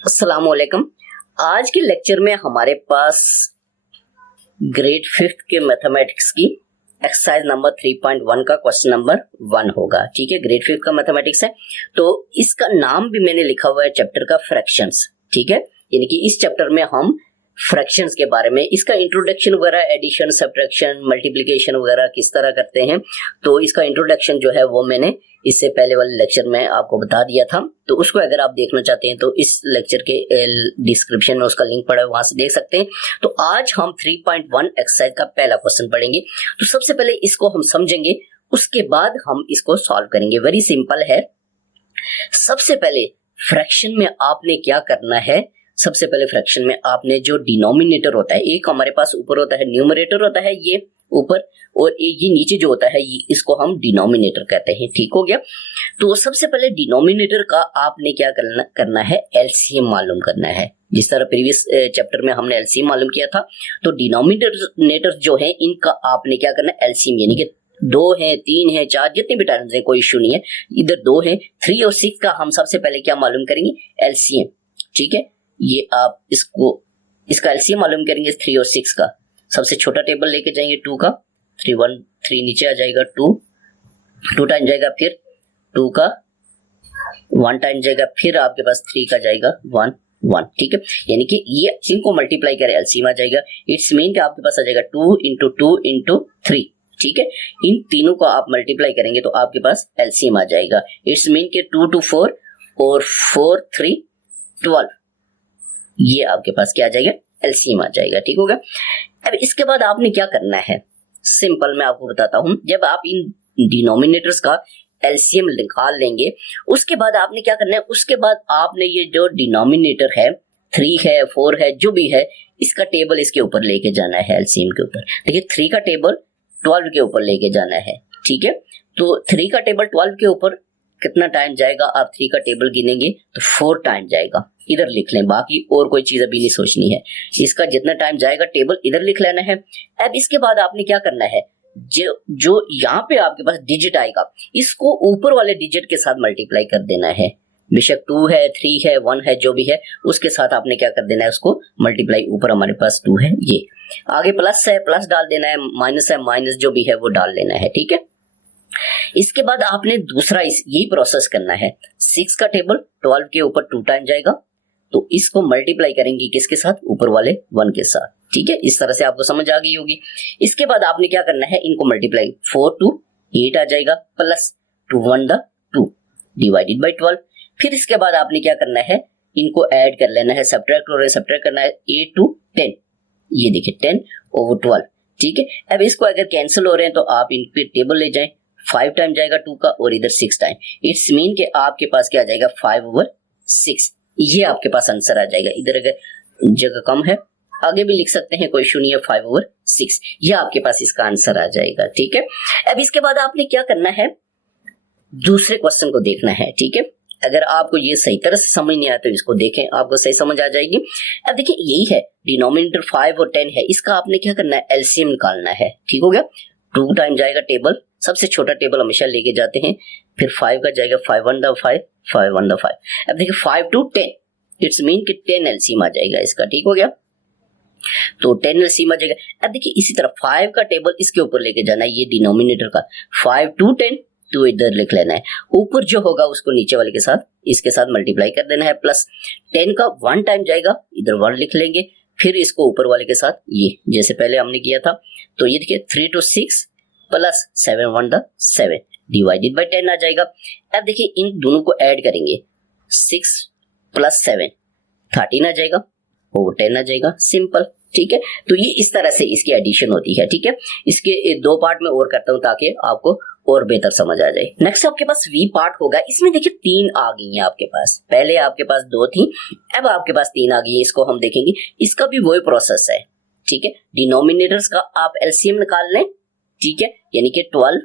अस्सलाम वालेकुम। आज के लेक्चर में हमारे पास ग्रेड 5th के मैथमेटिक्स की एक्सरसाइज नंबर 3.1 का क्वेश्चन नंबर 1 होगा। ठीक है, ग्रेड 5th का मैथमेटिक्स है, तो इसका नाम भी मैंने लिखा हुआ है चैप्टर का फ्रैक्शंस। ठीक है, यानी कि इस चैप्टर में हम फ्रैक्शंस के बारे में, इसका इंट्रोडक्शन वगैरह, एडिशन, सब्ट्रैक्शन, मल्टीप्लिकेशन वगैरह किस तरह करते हैं, तो इसका इंट्रोडक्शन जो है वो मैंने इससे पहले वाले लेक्चर में आपको बता दिया था। तो उसको अगर आप देखना चाहते हैं तो इस लेक्चर के डिस्क्रिप्शन में उसका लिंक पड़ा है, वहां से देख सकते हैं। तो आज हम 3.1 एक्सरसाइज का पहला क्वेश्चन पढ़ेंगे। तो सबसे पहले इसको हम समझेंगे, उसके बाद हम इसको सॉल्व करेंगे। वेरी सिंपल है। सबसे पहले फ्रैक्शन में आपने क्या करना है, सबसे पहले फ्रैक्शन में आपने जो डिनोमिनेटर होता है, एक हमारे पास ऊपर होता है न्यूमरेटर होता है ये ऊपर, और ये नीचे जो होता है ये, इसको हम डिनोमिनेटर कहते हैं। ठीक हो गया। तो सबसे पहले डिनोमिनेटर का आपने क्या करना है, एलसीएम मालूम करना है। जिस तरह प्रीवियस चैप्टर में हमने एलसीएम मालूम किया था, तो डिनोमिनेटर जो है इनका आपने क्या करना है, एलसीएम, यानी कि 2 है, 3 है, 4, जितने भी टाइम्स है कोई इश्यू नहीं है। इधर 2 है, 3 और 6 का हम सबसे पहले क्या मालूम करेंगे, एलसीएम। ठीक है, ये आप इसका एलसीएम मालूम करेंगे 3 और 6 का। सबसे छोटा टेबल लेके जाएंगे 2 का, 3 नीचे आ जाएगा, 2 टाइम जाएगा, फिर 2 का 1 टाइम जाएगा, फिर आपके पास 3 का जाएगा 1। ठीक है, यानी कि ये इनको मल्टीप्लाई करें, एलसीएम आ जाएगा। इट्स मीन कि आपके पास आ जाएगा 2 इंटू 2 इंटू 3। ठीक है, इन तीनों को आप मल्टीप्लाई करेंगे तो आपके पास एलसीएम आ जाएगा। इट्स मीन कि 2 to 4 और 4 3 12, ये आपके पास क्या आ जाएगा, एलसीएम आ जाएगा। ठीक होगा। अब इसके बाद आपने क्या करना है, सिंपल मैं आपको बताता हूं। जब आप इन डिनोमिनेटर्स का एलसीएम निकाल लेंगे, उसके बाद आपने क्या करना है, उसके बाद आपने ये जो डिनोमिनेटर है 3 है, 4 है, जो भी है, इसका टेबल इसके ऊपर लेके जाना है, एलसीएम के ऊपर। देखिए 3 का टेबल 12 के ऊपर लेके जाना है। ठीक है, तो 3 का टेबल 12 के ऊपर कितना टाइम जाएगा, आप 3 का टेबल गिनेंगे तो 4 टाइम जाएगा। इधर लिख लें, बाकी और कोई चीज अभी नहीं सोचनी है। इसका जितना टाइम जाएगा टेबल इधर लिख लेना है। अब इसके बाद आपने क्या करना है, जो यहाँ पे आपके पास डिजिट आएगा, इसको ऊपर वाले डिजिट के साथ मल्टीप्लाई कर देना है। बेशक 2 है, 3 है, 1 है, जो भी है, उसके साथ आपने क्या कर देना है, उसको मल्टीप्लाई। ऊपर हमारे पास 2 है, ये आगे प्लस है, प्लस डाल देना है, माइनस है, माइनस, जो भी है वो डाल लेना है। ठीक है, इसके बाद आपने दूसरा यही प्रोसेस करना है। 6 का टेबल 12 के ऊपर 2 टाइम जाएगा, तो इसको मल्टीप्लाई करेंगे किसके साथ, ऊपर वाले 1 के साथ। ठीक है, इस तरह से आपको समझ आ गई होगी। इसके बाद आपने क्या करना है, इनको मल्टीप्लाई, 4 to 8 आ जाएगा, प्लस 2 1 2 डिवाइडेड बाई 12। फिर इसके बाद आपने क्या करना है, इनको ऐड कर लेना है, सब्ट्रैक्ट करना है, 8 to 10, ये देखिए 10 over 12। ठीक है, अब इसको अगर कैंसिल हो रहे हैं तो आप इन पे टेबल ले जाएं, 5 टाइम जाएगा 2 का, और इधर 6 टाइम। इट्स मीन कि आपके पास क्या आ जाएगा, 5/6। ये आपके पास आंसर आ जाएगा। इधर अगर जगह कम है आगे भी लिख सकते हैं, कोई इशू नहीं है, 5/6, ये आपके पास इसका आंसर आ जाएगा। ठीक है, अब इसके बाद आपने क्या करना है, दूसरे क्वेश्चन को देखना है। ठीक है, अगर आपको ये सही तरह से समझ नहीं आया तो इसको देखें, आपको सही समझ आ जाएगी। अब देखिए यही है, डिनोमिनेटर 5 और 10 है, इसका आपने क्या करना है, एलसीएम निकालना है। ठीक हो गया, 2 टाइम जाएगा टेबल, सबसे छोटा टेबल हमेशा लेके जाते हैं, फिर 5 का जाएगा, 5 1 5 5 1 5। अब देखिए 5 to 10, इट्स मीन कि 10 एलसीएम आ जाएगा इसका। ठीक हो गया, तो 10 एलसीएम आ जाएगा। अब देखिए इसी तरह 5 का टेबल इसके ऊपर लेके जाना है, ये डिनोमिनेटर का, 5 to 10, तो इधर लिख लेना है, ऊपर जो होगा उसको नीचे वाले के साथ, इसके साथ मल्टीप्लाई कर देना है, प्लस 10 का 1 टाइम जाएगा, इधर 1 लिख लेंगे, फिर इसको ऊपर वाले के साथ, ये जैसे पहले हमने किया था। तो ये देखिए 3 to 6 प्लस 7 1 7 डिवाइडेड बाई 10 आ जाएगा। अब देखिए इन दोनों को ऐड करेंगे, 6 प्लस 7 13 आ जाएगा, और 10 आ जाएगा, सिंपल। ठीक है, तो ये इस तरह से इसकी एडिशन होती है। ठीक है, इसके 2 पार्ट में और करता हूं ताकि आपको और बेहतर समझ आ जाए। नेक्स्ट आपके पास वी पार्ट होगा, इसमें देखिए 3 आ गई हैं आपके पास, पहले आपके पास 2 थी, अब आपके पास 3 आ गई है। इसको हम देखेंगे, इसका भी वही प्रोसेस है। ठीक है, डिनोमिनेटर्स का आप एलसीएम निकाल लें। ठीक है, यानी कि 12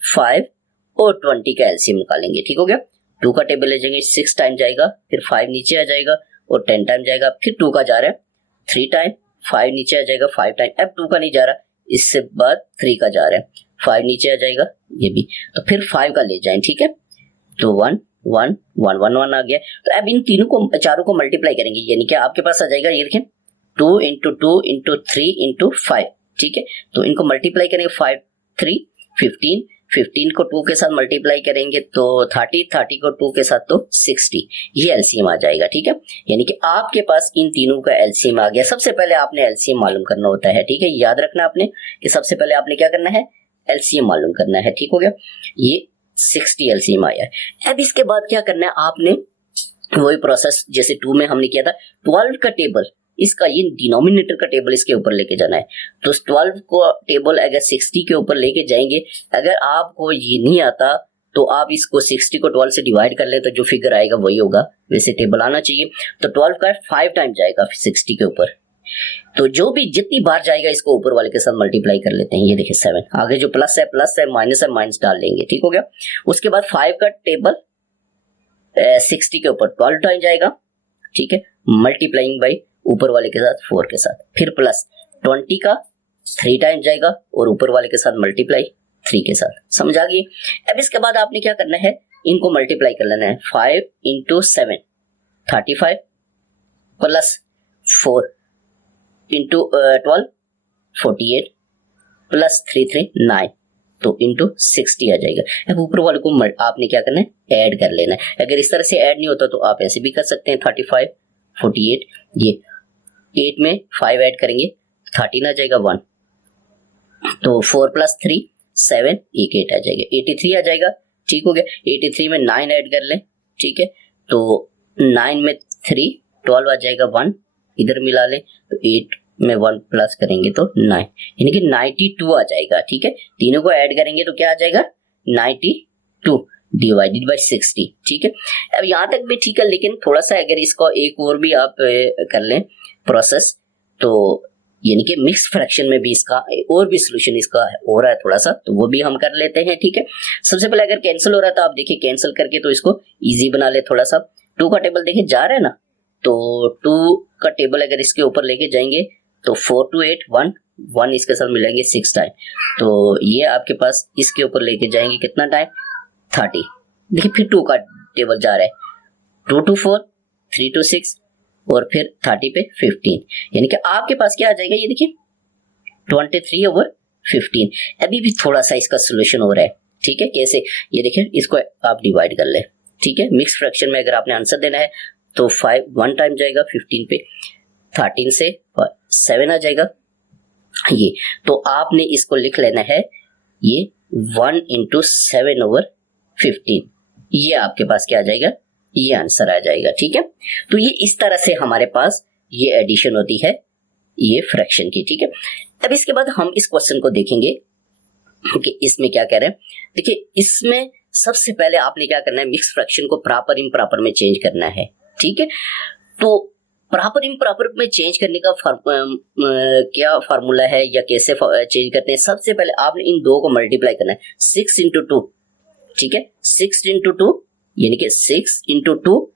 5 और 20 का एलसीएम निकालेंगे। ठीक हो गया, 2 का टेबल ले जाएंगे, 6 टाइम जाएगा, फिर 5 नीचे आ जाएगा, और 10 टाइम जाएगा, फिर 2 का जा रहा है 3 टाइम, 5 नीचे आ जाएगा, 5 टाइम, अब 2 का नहीं जा रहा, इससे बाद 3 का जा रहा है, 5 नीचे आ जाएगा, ये भी, तो फिर 5 का ले जाएं। ठीक है, तो 1 1 1 1 1 आ गया। तो अब इन तीनों को चारों को मल्टीप्लाई करेंगे, यानी कि आपके पास आ जाएगा, ये देखें 2 इंटू 2 इंटू 3 इंटू 5, ठीक है। तो इनको मल्टीप्लाई करेंगे 5 3 15, 15 को 2 के साथ मल्टीप्लाई करेंगे तो 30, 30 को 2 के साथ तो 60, ये एलसीएम आ जाएगा, ठीक है। यानी कि आपके पास इन तीनों का एलसीएम आ गया। सबसे पहले आपने एलसीएम मालूम करना होता है, ठीक है, याद रखना आपने कि सबसे पहले आपने क्या करना है, एलसीएम मालूम करना है, ठीक हो गया। ये 60 एलसीएम आया है। अब इसके बाद क्या करना है आपने, वही प्रोसेस जैसे 2 में हमने किया था, 12 का टेबल, इसका ये डिनोमिनेटर का टेबल इसके ऊपर लेके जाना है। तो 12 को टेबल अगर 60 के ऊपर लेके जाएंगे, अगर आपको ये नहीं आता तो आप इसको 60 को 12 से डिवाइड कर ले तो जो फिगर आएगा वही होगा, वैसे टेबल आना चाहिए। तो 12 का 5 टाइम जाएगा 60 के ऊपर, तो जो भी जितनी बार जाएगा इसको ऊपर वाले के साथ मल्टीप्लाई कर लेते हैं। ये देखिए 7, आगे जो प्लस है माइनस डाल लेंगे, ठीक हो गया। उसके बाद 5 का टेबल 60 के ऊपर 12 टाइम जाएगा, ठीक है, मल्टीप्लाइंग बाई ऊपर वाले के साथ 4 के साथ, फिर प्लस 20 का 3 टाइम जाएगा और ऊपर वाले के साथ मल्टीप्लाई 3 के साथ, समझ आ गई। अब इसके बाद आपने क्या करना है, इनको मल्टीप्लाई कर लेना है। 5 इंटू 7 35 प्लस 4 इंटू 12 48 प्लस 3 3 9, तो इंटू 60 आ जाएगा। अब ऊपर वाले को आपने क्या करना है, ऐड कर लेना है। अगर इस तरह से ऐड नहीं होता तो आप ऐसे भी कर सकते हैं, 35 48, ये 8 में 5 ऐड करेंगे 13 आ जाएगा 1, तो 4 प्लस 3 7, 8 आ जाएगा, 83 आ जाएगा, ठीक हो गया। 83 में 9 ऐड कर लें, ठीक है, तो 9 में 3 12 आ जाएगा, 1 इधर मिला लें, तो 8 में 1 प्लस करेंगे तो 9, यानी कि 92 आ जाएगा, ठीक है। तीनों को ऐड करेंगे तो क्या आ जाएगा, 92 डिवाइडेड बाय 60, ठीक है। अब यहाँ तक भी ठीक है, लेकिन थोड़ा सा अगर इसको एक और भी आप कर लें प्रोसेस, तो यानी कि मिक्स फ्रैक्शन में भी इसका और भी सोल्यूशन इसका हो रहा है थोड़ा सा, तो वो भी हम कर लेते हैं, ठीक है। सबसे पहले अगर कैंसिल हो रहा था, आप देखिए कैंसिल करके तो इसको इजी बना ले थोड़ा सा। 2 का टेबल देखिए जा रहा है ना, तो 2 का टेबल अगर इसके ऊपर लेके जाएंगे तो 4 to 8 1 इसके साथ मिलेंगे 6 टाइम, तो ये आपके पास इसके ऊपर लेके जाएंगे कितना टाइम, 30। देखिए फिर 2 का टेबल जा रहा है, 2 to 4 3 to 6 और फिर 30 पे 15, यानी कि आपके पास क्या आ जाएगा, ये देखिए 23/15। अभी भी थोड़ा सा इसका सोल्यूशन हो रहा है, ठीक है, कैसे, ये देखिए इसको आप डिवाइड कर ले, ठीक है। मिक्स फ्रैक्शन में अगर आपने आंसर देना है तो 5 1 टाइम जाएगा 15 पे, 13 से 7 आ जाएगा ये, तो आपने इसको लिख लेना है, ये 1 इंटू 7/15, ये आपके पास क्या आ जाएगा, ये आंसर आ जाएगा, ठीक है। तो ये इस तरह से हमारे पास ये एडिशन होती है ये फ्रैक्शन की, ठीक है। अब इसके बाद हम इस क्वेश्चन को देखेंगे कि इसमें क्या कह रहे हैं। देखिए इसमें सबसे पहले आपने क्या करना है, मिक्स फ्रैक्शन को प्रॉपर इम्प्रॉपर में चेंज करना है, ठीक है। तो प्रॉपर इम्प्रॉपर में चेंज करने का क्या फार्मूला है या कैसे चेंज करते हैं। सबसे पहले आपने इन दो को मल्टीप्लाई करना है, 6 इंटू 2, ठीक है, 6 इंटू 2 यानी कि 6 इंटू 2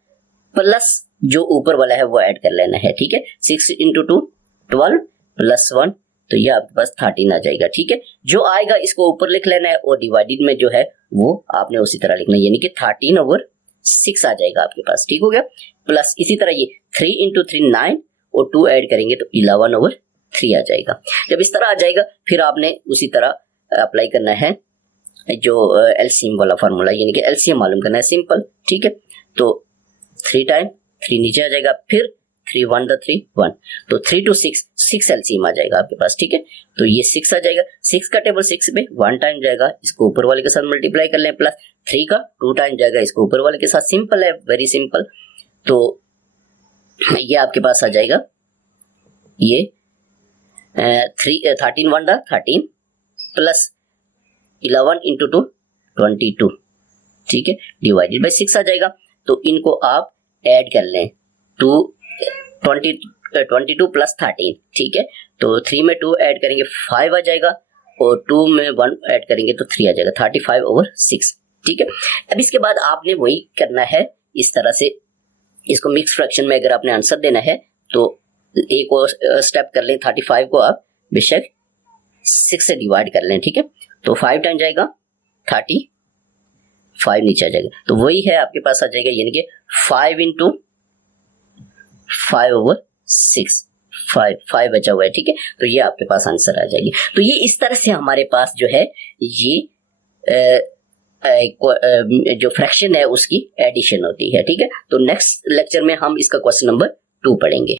प्लस जो ऊपर वाला है वो ऐड कर लेना है, ठीक है। 6 इंटू 2 12 प्लस 1, तो ये आपके पास 13 आ जाएगा, ठीक है। जो आएगा इसको ऊपर लिख लेना है और डिवाइडेड में जो है वो आपने उसी तरह लिखना है, यानी कि 13/6 आ जाएगा आपके पास, ठीक हो गया। प्लस इसी तरह ये 3 इंटू 3 9 और 2 ऐड करेंगे तो 11/3 आ जाएगा। जब इस तरह आ जाएगा फिर आपने उसी तरह अप्लाई करना है जो एलसीएम वाला फार्मूला, यानी कि एलसीएम मालूम करना है, सिंपल, ठीक है। तो 3 टाइम 3 नीचे आ जाएगा, फिर 3 1 the 3 1, तो 3 to 6 एलसीएम आ जाएगा आपके पास, ठीक है। तो ये 6 आ जाएगा, 6 का टेबल 6 में 1 टाइम जाएगा, इसको ऊपर वाले के साथ मल्टीप्लाई कर लें, प्लस 3 का 2 टाइम जाएगा, इसको ऊपर वाले के साथ, सिंपल है, वेरी सिंपल। तो ये आपके पास आ जाएगा, ये 13 1 the 13 प्लस 11 इंटू 2 22, ठीक है, डिवाइडेड बाई 6 आ जाएगा। तो इनको आप ऐड कर लें, 22 प्लस 13, ठीक है। तो 3 में 2 ऐड करेंगे 5 आ जाएगा और 2 में 1 ऐड करेंगे तो 3 आ जाएगा, 35/6, ठीक है। अब इसके बाद आपने वही करना है इस तरह से, इसको मिक्स फ्रैक्शन में अगर आपने आंसर देना है तो एक और स्टेप कर लें, 35 को आप बेशक 6 से डिवाइड कर लें, ठीक है। तो 5 टाइम जाएगा 5 नीचे आ जाएगा, तो वही है आपके पास आ जाएगा, यानी कि 5 इंटू 5/6, 5 बचा हुआ है, ठीक है। तो ये आपके पास आंसर आ जाएगी। तो ये इस तरह से हमारे पास जो है ये जो फ्रैक्शन है उसकी एडिशन होती है, ठीक है। तो नेक्स्ट लेक्चर में हम इसका क्वेश्चन नंबर 2 पढ़ेंगे।